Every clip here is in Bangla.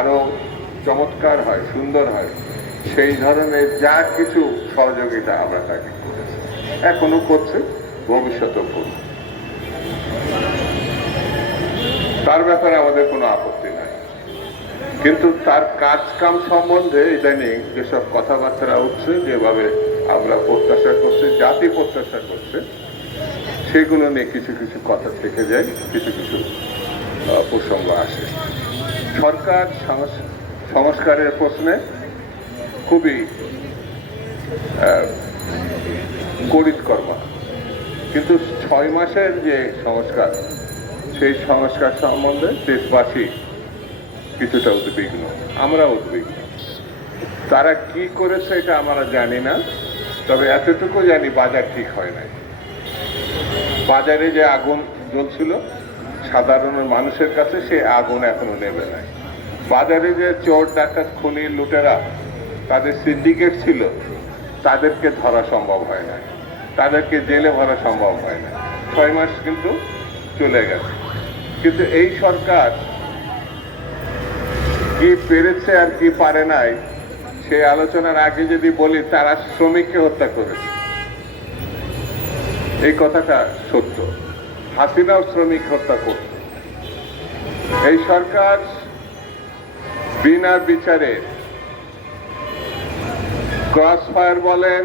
আরো চমৎকার হয়, সুন্দর হয়, সেই ধরনের যা কিছু সহযোগিতা আমরা তাকে করেছি, এখনো করছে, ভবিষ্যতেও করব। তার ব্যাপারে আমাদের কোনো আপত্তি নাই, কিন্তু তার কাজ কাম সম্বন্ধে ইদানিং যেসব কথাবার্তা উঠছে, যেভাবে আমরা প্রত্যাশা করছি, জাতি প্রত্যাশা করছে, সেগুলো নিয়ে কিছু কিছু কথা থেকে যায়, কিছু কিছু প্রসঙ্গ আসে। সরকার সংস্কারের প্রশ্নে খুবই করিতকর্মা, কিন্তু 6 মাসের যে সংস্কার, সেই সংস্কার সম্বন্ধে দেশবাসী কিছুটা উদ্বিগ্ন, আমরা উদ্বিগ্ন। তারা কি করেছে এটা আমরা জানি না, তবে এতটুকু জানি বাজার ঠিক হয় নাই। বাজারে যে আগুন জ্বলছিল সাধারণ মানুষের কাছে, সে আগুন এখনো নেবে নাই। বাজারে যে চোর ডাকাত খুনি লুটেরা তাদের সিন্ডিকেট ছিল, তাদেরকে ধরা সম্ভব হয় না, তাদেরকে জেলে ভরা সম্ভব হয় না। 6 মাস কিন্তু চলে গেছে, কিন্তু এই সরকার কি পেরেছে আর কি পারে নাই, সেই আলোচনার আগে যদি বলি, তারা শ্রমিককে হত্যা করেছে। এই কথাটা সত্য, হাসিনাও শ্রমিক হত্যা করত। এই সরকার বিনা বিচারে ক্রস ফায়ার বলেন,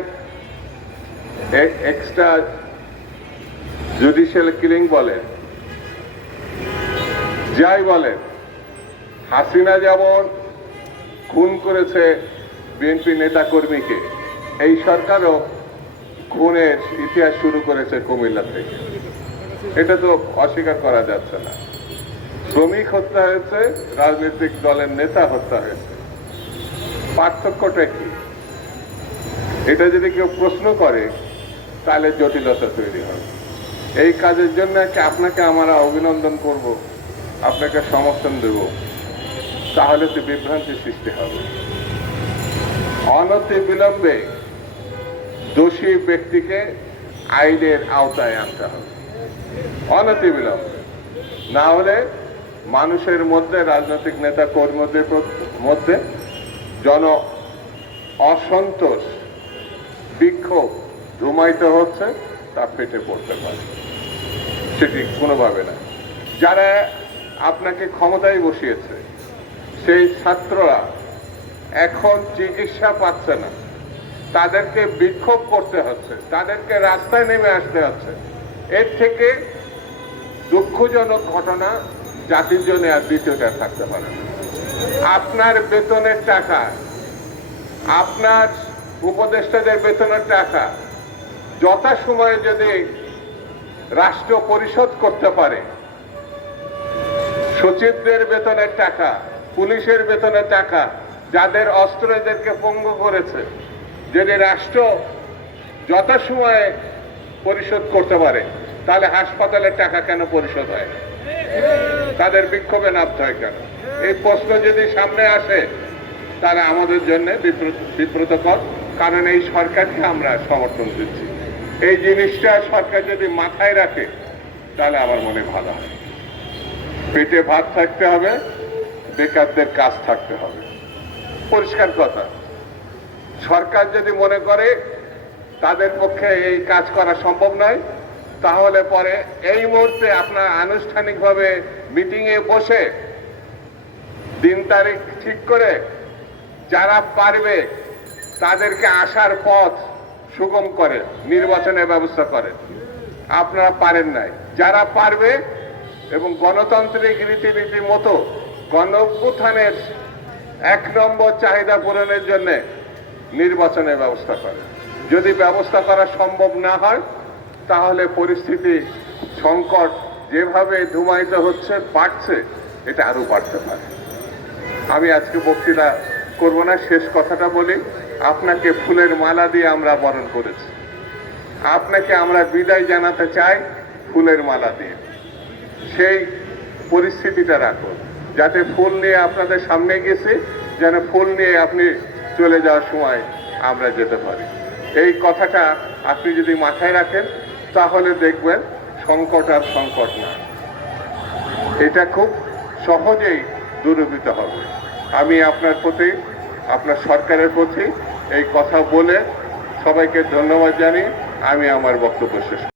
এক্সট্রা জুডিশিয়াল কিলিং বলেন, যাই বলেন, হাসিনা যেমন খুন করেছে বিএনপি নেতা কর্মীকে, এই সরকারও খুনের ইতিহাস শুরু করেছে কুমিল্লা থেকে। এটা তো অস্বীকার করা যাচ্ছে না। শ্রমিক হত্যা হয়েছে, রাজনৈতিক দলের নেতা হত্যা হয়েছে, পার্থক্যটা কি? এটা যদি কেউ প্রশ্ন করে তাহলে জটিলতা তৈরি হবে। এই কাজের জন্য আপনাকে আমরা অভিনন্দন করব, আপনাকে সমর্থন দেব, তাহলে তো বিভ্রান্তি সৃষ্টি হবে। অনতিবিলম্বে দোষী ব্যক্তিকে আইনের আওতায় আনতে হবে, অনতিবিলম্বে। না হলে মানুষের মধ্যে, রাজনৈতিক নেতা কর্মীদের মধ্যে জন অসন্তোষ, বিক্ষোভ ধুমায়িত হচ্ছে, তা ফেটে পড়তে পারে। সেটি কোনোভাবে না। যারা আপনাকে ক্ষমতায় বসিয়েছে, সেই ছাত্ররা এখন চিকিৎসা পাচ্ছে না, তাদেরকে বিক্ষোভ করতে হচ্ছে, তাদেরকে রাস্তায় নেমে আসতে হচ্ছে। এর থেকে দুঃখজনক ঘটনা জাতির জন্য আর দ্বিতীয়টা থাকতে পারে না। আপনার বেতনের টাকা, আপনার উপদেষ্টাদের বেতনের টাকা যথাসময়ে যদি রাষ্ট্র পরিশোধ করতে পারে, সচিবদের বেতনের টাকা, পুলিশের বেতনের টাকা, যাদের অস্ত্র এদেরকে পঙ্গু করেছে, যদি রাষ্ট্র যথাসময়ে পরিশোধ করতে পারে, তাহলে হাসপাতালের টাকা কেন পরিশোধ হয় না? তাদের বিক্ষোভে নামতে হয় কেন? এই প্রশ্ন যদি সামনে আসে, তাহলে আমাদের জন্য বিব্রতকর, কারণ এই সরকারকে আমরা সমর্থন দিচ্ছি। এই জিনিসটা সরকার যদি মাথায় রাখে, তাহলে আমার মনে ভালো হয়। পেটে ভাত থাকতে হবে, বেকারদের কাজ থাকতে হবে, পরিষ্কার কথা। সরকার যদি মনে করে তাদের পক্ষে এই কাজ করা সম্ভব নয়, তাহলে পরে এই মুহূর্তে আপনার আনুষ্ঠানিকভাবে মিটিংয়ে বসে দিন তারিখ ঠিক করে যারা পারবে তাদেরকে আসার পথ সুগম করে নির্বাচনের ব্যবস্থা করে। আপনারা পারেন নাই, যারা পারবে এবং গণতান্ত্রিক রীতিনীতি মতো গণঅভ্যুত্থানের 1 নম্বর চাহিদা পূরণের জন্য নির্বাচনের ব্যবস্থা করে। যদি ব্যবস্থা করা সম্ভব না হয়, তাহলে পরিস্থিতি, সংকট যেভাবে ধুমায়িত হচ্ছে, বাড়ছে, এটা আরো বাড়তে পারে। আমি আজকে বক্তৃতা করব না, শেষ কথাটা বলি। আপনাকে ফুলের মালা দিয়ে আমরা বরণ করেছি, আপনাকে আমরা বিদায় জানাতে চাই ফুলের মালা দিয়ে। সেই পরিস্থিতিটা রাখুন, যাতে ফুল নিয়ে আপনাদের সামনে গেছি, যেন ফুল নিয়ে আপনি চলে যাওয়ার সময় আমরা যেতে পারি। এই কথাটা আপনি যদি মাথায় রাখেন, তাহলে দেখবেন সংকট আর সংকট না, এটা খুব সহজেই দূরীভূত হবে। আমি আপনার প্রতি, আপনার সরকারের প্রতি এই কথা বলে সবাইকে ধন্যবাদ জানিয়ে আমি আমার বক্তব্য শেষ